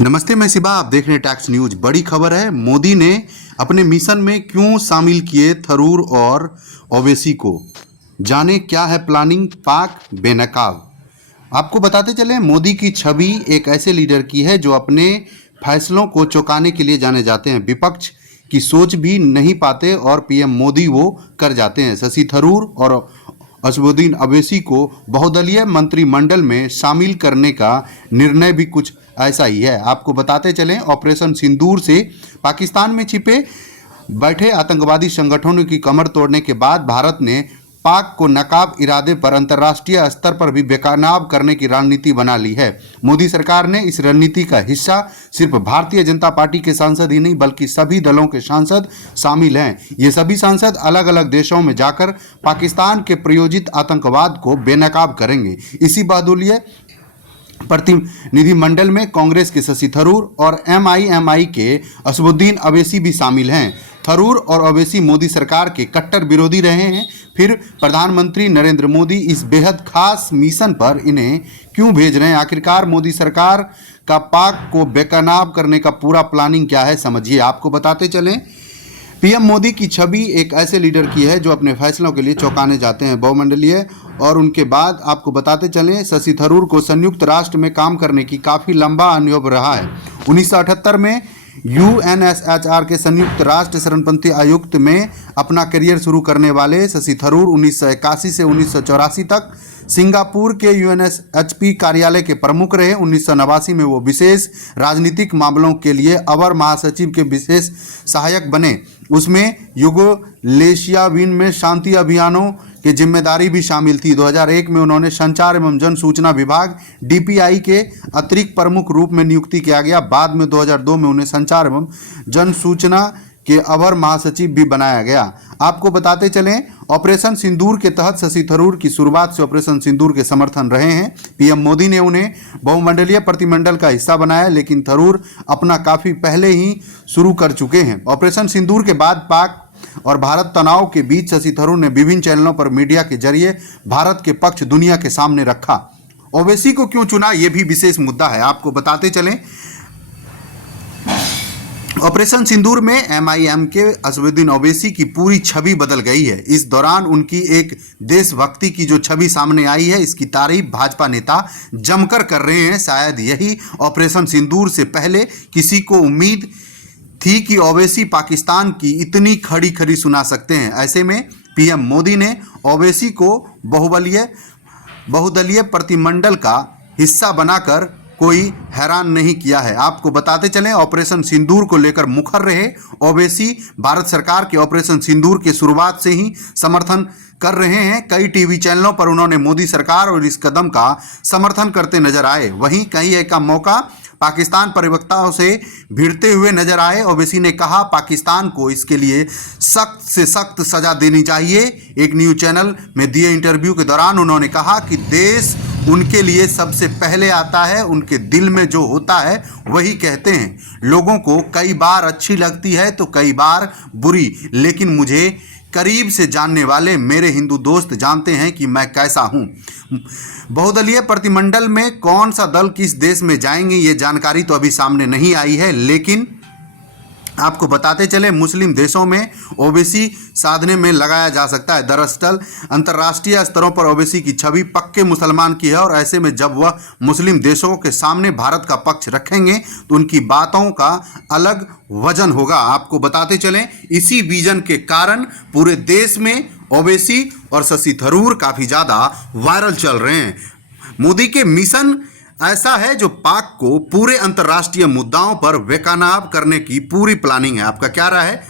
नमस्ते, मैं सिबा, आप देख रहे हैं टैक्स न्यूज। बड़ी खबर है, मोदी ने अपने मिशन में क्यों शामिल किए थरूर और ओवैसी को। जाने क्या है प्लानिंग पाक बेनकाब। आपको बताते चले, मोदी की छवि एक ऐसे लीडर की है जो अपने फैसलों को चौंकाने के लिए जाने जाते हैं। विपक्ष की सोच भी नहीं पाते और पीएम मोदी वो कर जाते हैं। शशि थरूर और असदुद्दीन ओवैसी को बहुदलीय मंत्रिमंडल में शामिल करने का निर्णय भी कुछ ऐसा ही है। आपको बताते चलें, ऑपरेशन सिंदूर से पाकिस्तान में छिपे बैठे आतंकवादी संगठनों की कमर तोड़ने के बाद भारत ने पाक को नकाब इरादे पर अंतर्राष्ट्रीय स्तर पर भी बेकानाब करने की रणनीति बना ली है। मोदी सरकार ने इस रणनीति का हिस्सा सिर्फ भारतीय जनता पार्टी के सांसद ही नहीं बल्कि सभी दलों के सांसद शामिल हैं। ये सभी सांसद अलग अलग देशों में जाकर पाकिस्तान के प्रायोजित आतंकवाद को बेनकाब करेंगे। इसी बहादुरी प्रतिनिधिमंडल में कांग्रेस के शशि थरूर और एमआईएमआई के असदुद्दीन ओवैसी भी शामिल हैं। थरूर और ओवैसी मोदी सरकार के कट्टर विरोधी रहे हैं, फिर प्रधानमंत्री नरेंद्र मोदी इस बेहद खास मिशन पर इन्हें क्यों भेज रहे हैं। आखिरकार मोदी सरकार का पाक को बेकानाब करने का पूरा प्लानिंग क्या है, समझिए। आपको बताते चलें, पीएम मोदी की छवि एक ऐसे लीडर की है जो अपने फैसलों के लिए चौंकाने जाते हैं बहुमंडलीय। और उनके बाद आपको बताते चलें, शशि थरूर को संयुक्त राष्ट्र में काम करने की काफ़ी लंबा अनुभव रहा है। 1978 में यूएनएसएचआर के संयुक्त राष्ट्र शरणपंथी आयुक्त में अपना करियर शुरू करने वाले शशि थरूर 1981 से 1984 तक सिंगापुर के यूएनएसएचपी कार्यालय के प्रमुख रहे। 1989 में वो विशेष राजनीतिक मामलों के लिए अवर महासचिव के विशेष सहायक बने। उसमें यूगोस्लाविया में शांति अभियानों की जिम्मेदारी भी शामिल थी। 2001 में उन्होंने संचार एवं जन सूचना विभाग डीपीआई के अतिरिक्त प्रमुख रूप में नियुक्ति किया गया। बाद में 2002 में उन्हें संचार एवं जन सूचना के अवर महासचिव भी बनाया गया। आपको बताते चलें, ऑपरेशन सिंदूर के तहत शशि थरूर की शुरुआत से ऑपरेशन सिंदूर के समर्थन रहे हैं। पीएम मोदी ने उन्हें बहुमंडलीय प्रतिमंडल का हिस्सा बनाया, लेकिन थरूर अपना काफ़ी पहले ही शुरू कर चुके हैं। ऑपरेशन सिंदूर के बाद पाक और भारत तनाव के बीच शशि थरूर ने विभिन्न चैनलों पर मीडिया के जरिए भारत के पक्ष दुनिया के सामने रखा। ओवैसी को क्यों चुना, यह भी विशेष मुद्दा है। आपको बताते चलें, ऑपरेशन सिंदूर में एमआईएम के असदुद्दीन ओवैसी की पूरी छवि बदल गई है। इस दौरान उनकी एक देशभक्ति की जो छवि सामने आई है, इसकी तारीफ भाजपा नेता जमकर कर रहे हैं। शायद यही ऑपरेशन सिंदूर से पहले किसी को उम्मीद थी कि ओवैसी पाकिस्तान की इतनी खड़ी खड़ी सुना सकते हैं। ऐसे में पीएम मोदी ने ओवैसी को बहुदलीय प्रतिमंडल का हिस्सा बनाकर कोई हैरान नहीं किया है। आपको बताते चलें, ऑपरेशन सिंदूर को लेकर मुखर रहे ओवैसी भारत सरकार के ऑपरेशन सिंदूर के शुरुआत से ही समर्थन कर रहे हैं। कई टीवी चैनलों पर उन्होंने मोदी सरकार और इस कदम का समर्थन करते नजर आए। वहीं कई एक मौका पाकिस्तान प्रवक्ताओं से भिड़ते हुए नजर आए। ओवैसी ने कहा, पाकिस्तान को इसके लिए सख्त से सख्त सजा देनी चाहिए। एक न्यूज चैनल में दिए इंटरव्यू के दौरान उन्होंने कहा कि देश उनके लिए सबसे पहले आता है, उनके दिल में जो होता है वही कहते हैं। लोगों को कई बार अच्छी लगती है तो कई बार बुरी, लेकिन मुझे करीब से जानने वाले मेरे हिंदू दोस्त जानते हैं कि मैं कैसा हूं। बहुदलीय प्रतिमंडल में कौन सा दल किस देश में जाएंगे, ये जानकारी तो अभी सामने नहीं आई है, लेकिन आपको बताते चले, मुस्लिम देशों में ओवैसी साधने में लगाया जा सकता है। दरअसल अंतर्राष्ट्रीय स्तरों पर ओवैसी की छवि पक्के मुसलमान की है और ऐसे में जब वह मुस्लिम देशों के सामने भारत का पक्ष रखेंगे तो उनकी बातों का अलग वजन होगा। आपको बताते चलें, इसी विजन के कारण पूरे देश में ओवैसी और शशि थरूर काफ़ी ज़्यादा वायरल चल रहे हैं। मोदी के मिशन ऐसा है जो पाक को पूरे अंतर्राष्ट्रीय मुद्दाओं पर बेकानाब करने की पूरी प्लानिंग है। आपका क्या राय है?